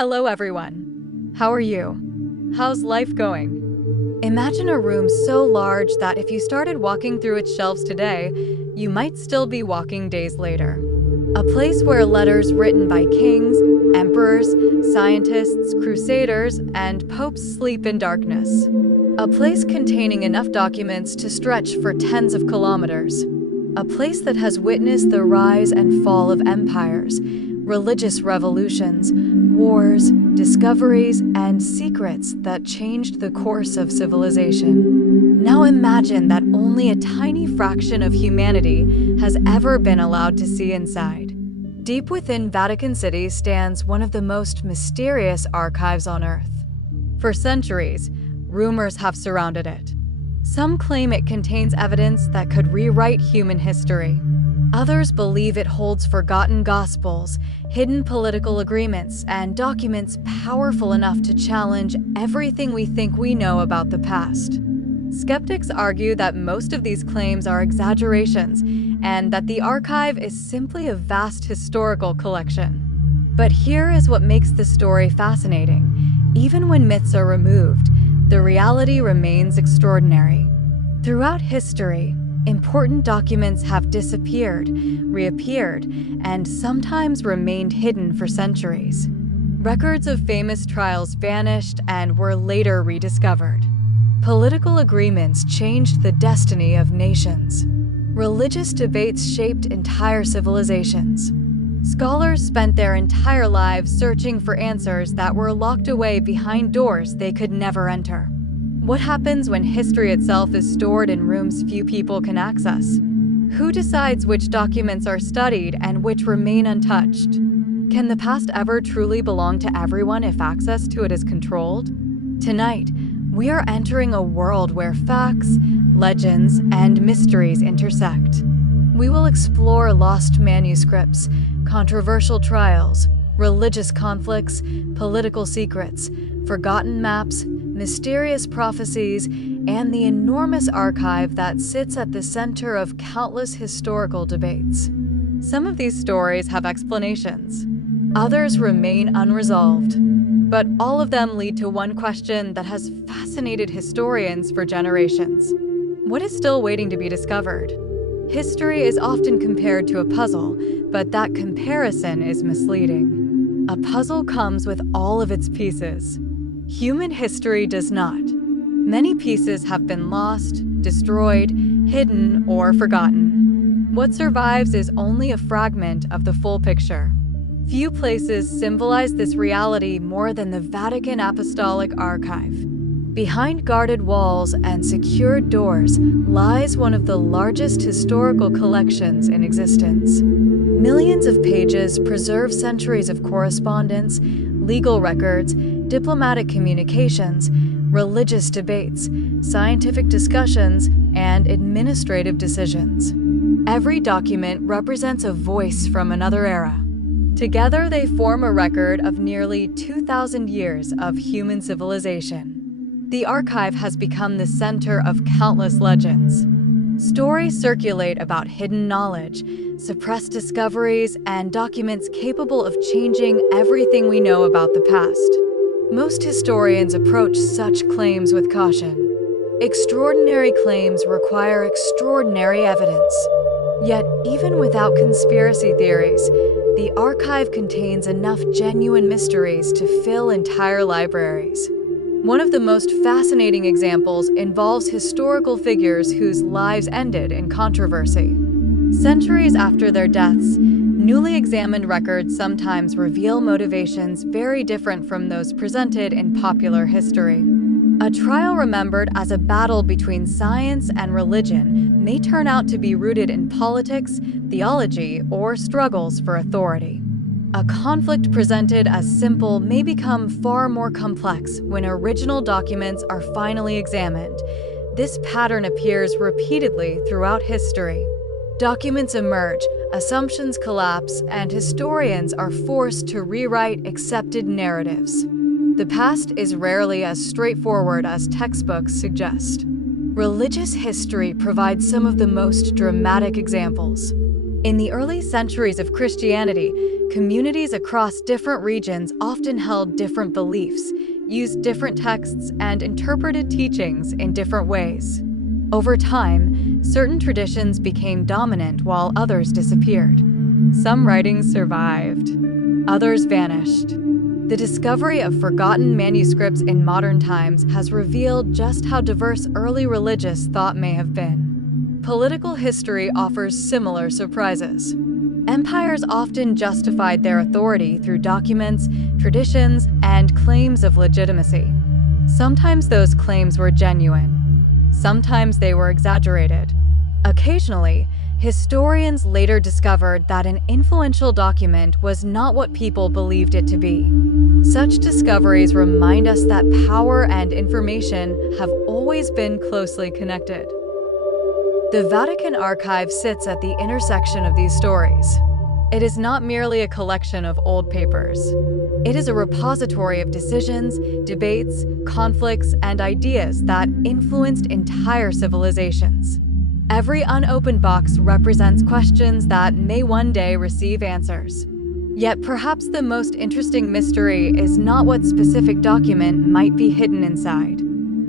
Hello everyone. How are you? How's life going? Imagine a room so large that if you started walking through its shelves today, you might still be walking days later. A place where letters written by kings, emperors, scientists, crusaders, and popes sleep in darkness. A place containing enough documents to stretch for tens of kilometers. A place that has witnessed the rise and fall of empires, religious revolutions, wars, discoveries, and secrets that changed the course of civilization. Now imagine that only a tiny fraction of humanity has ever been allowed to see inside. Deep within Vatican City stands one of the most mysterious archives on Earth. For centuries, rumors have surrounded it. Some claim it contains evidence that could rewrite human history. Others believe it holds forgotten gospels, hidden political agreements, and documents powerful enough to challenge everything we think we know about the past. Skeptics argue that most of these claims are exaggerations and that the archive is simply a vast historical collection. But here is what makes the story fascinating. Even when myths are removed, the reality remains extraordinary. Throughout history, important documents have disappeared, reappeared, and sometimes remained hidden for centuries. Records of famous trials vanished and were later rediscovered. Political agreements changed the destiny of nations. Religious debates shaped entire civilizations. Scholars spent their entire lives searching for answers that were locked away behind doors they could never enter. What happens when history itself is stored in rooms few people can access? Who decides which documents are studied and which remain untouched? Can the past ever truly belong to everyone if access to it is controlled? Tonight, we are entering a world where facts, legends, and mysteries intersect. We will explore lost manuscripts, controversial trials, religious conflicts, political secrets, forgotten maps, mysterious prophecies, and the enormous archive that sits at the center of countless historical debates. Some of these stories have explanations. Others remain unresolved. But all of them lead to one question that has fascinated historians for generations. What is still waiting to be discovered? History is often compared to a puzzle, but that comparison is misleading. A puzzle comes with all of its pieces. Human history does not. Many pieces have been lost, destroyed, hidden, or forgotten. What survives is only a fragment of the full picture. Few places symbolize this reality more than the Vatican Apostolic Archive. Behind guarded walls and secured doors lies one of the largest historical collections in existence. Millions of pages preserve centuries of correspondence, legal records, diplomatic communications, religious debates, scientific discussions, and administrative decisions. Every document represents a voice from another era. Together, they form a record of nearly 2,000 years of human civilization. The archive has become the center of countless legends. Stories circulate about hidden knowledge, suppressed discoveries, and documents capable of changing everything we know about the past. Most historians approach such claims with caution. Extraordinary claims require extraordinary evidence. Yet, even without conspiracy theories, the archive contains enough genuine mysteries to fill entire libraries. One of the most fascinating examples involves historical figures whose lives ended in controversy. Centuries after their deaths, newly examined records sometimes reveal motivations very different from those presented in popular history. A trial remembered as a battle between science and religion may turn out to be rooted in politics, theology, or struggles for authority. A conflict presented as simple may become far more complex when original documents are finally examined. This pattern appears repeatedly throughout history. Documents emerge, assumptions collapse, and historians are forced to rewrite accepted narratives. The past is rarely as straightforward as textbooks suggest. Religious history provides some of the most dramatic examples. In the early centuries of Christianity, communities across different regions often held different beliefs, used different texts, and interpreted teachings in different ways. Over time, certain traditions became dominant while others disappeared. Some writings survived, others vanished. The discovery of forgotten manuscripts in modern times has revealed just how diverse early religious thought may have been. Political history offers similar surprises. Empires often justified their authority through documents, traditions, and claims of legitimacy. Sometimes those claims were genuine. Sometimes they were exaggerated. Occasionally, historians later discovered that an influential document was not what people believed it to be. Such discoveries remind us that power and information have always been closely connected. The Vatican Archives sits at the intersection of these stories. It is not merely a collection of old papers. It is a repository of decisions, debates, conflicts, and ideas that influenced entire civilizations. Every unopened box represents questions that may one day receive answers. Yet perhaps the most interesting mystery is not what specific document might be hidden inside.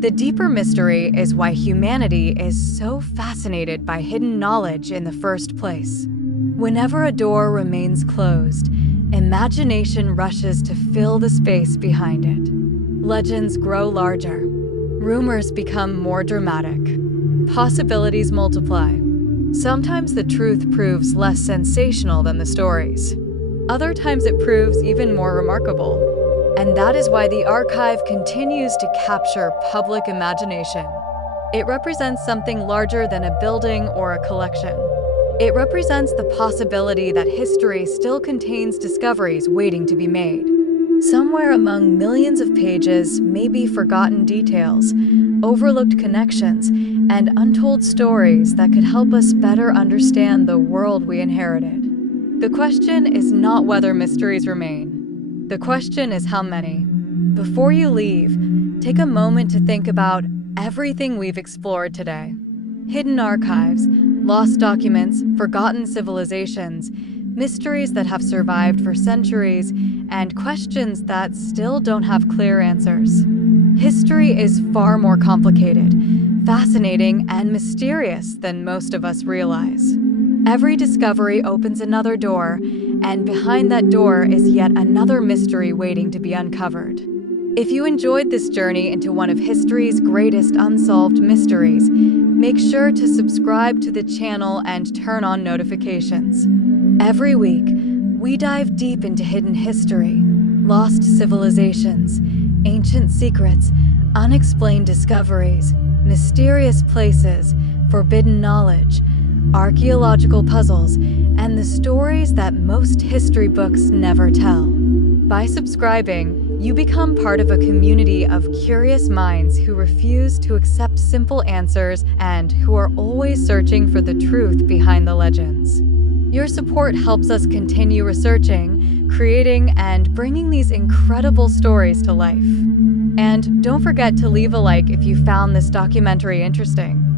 The deeper mystery is why humanity is so fascinated by hidden knowledge in the first place. Whenever a door remains closed, imagination rushes to fill the space behind it. Legends grow larger. Rumors become more dramatic. Possibilities multiply. Sometimes the truth proves less sensational than the stories. Other times it proves even more remarkable. And that is why the archive continues to capture public imagination. It represents something larger than a building or a collection. It represents the possibility that history still contains discoveries waiting to be made. Somewhere among millions of pages may be forgotten details, overlooked connections, and untold stories that could help us better understand the world we inherited. The question is not whether mysteries remain. The question is how many. Before you leave, take a moment to think about everything we've explored today. Hidden archives, lost documents, forgotten civilizations, mysteries that have survived for centuries, and questions that still don't have clear answers. History is far more complicated, fascinating, and mysterious than most of us realize. Every discovery opens another door, and behind that door is yet another mystery waiting to be uncovered. If you enjoyed this journey into one of history's greatest unsolved mysteries, make sure to subscribe to the channel and turn on notifications. Every week, we dive deep into hidden history, lost civilizations, ancient secrets, unexplained discoveries, mysterious places, forbidden knowledge, archaeological puzzles, and the stories that most history books never tell. By subscribing, you become part of a community of curious minds who refuse to accept simple answers and who are always searching for the truth behind the legends. Your support helps us continue researching, creating, and bringing these incredible stories to life. And don't forget to leave a like if you found this documentary interesting.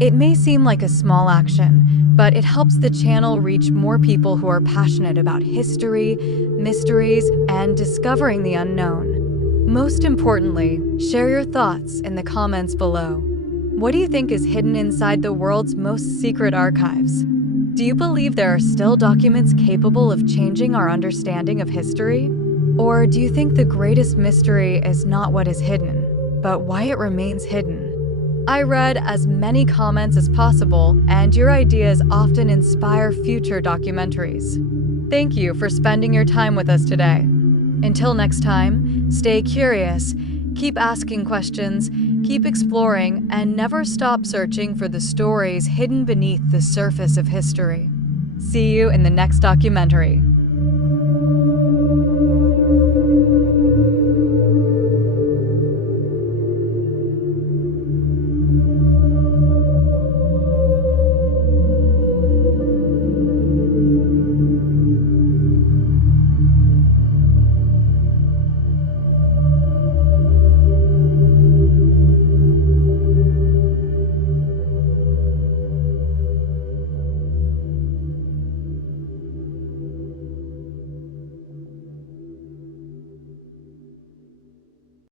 It may seem like a small action, but it helps the channel reach more people who are passionate about history, mysteries, and discovering the unknown. Most importantly, share your thoughts in the comments below. What do you think is hidden inside the world's most secret archives? Do you believe there are still documents capable of changing our understanding of history? Or do you think the greatest mystery is not what is hidden, but why it remains hidden? I read as many comments as possible, and your ideas often inspire future documentaries. Thank you for spending your time with us today. Until next time, stay curious, keep asking questions, keep exploring, and never stop searching for the stories hidden beneath the surface of history. See you in the next documentary.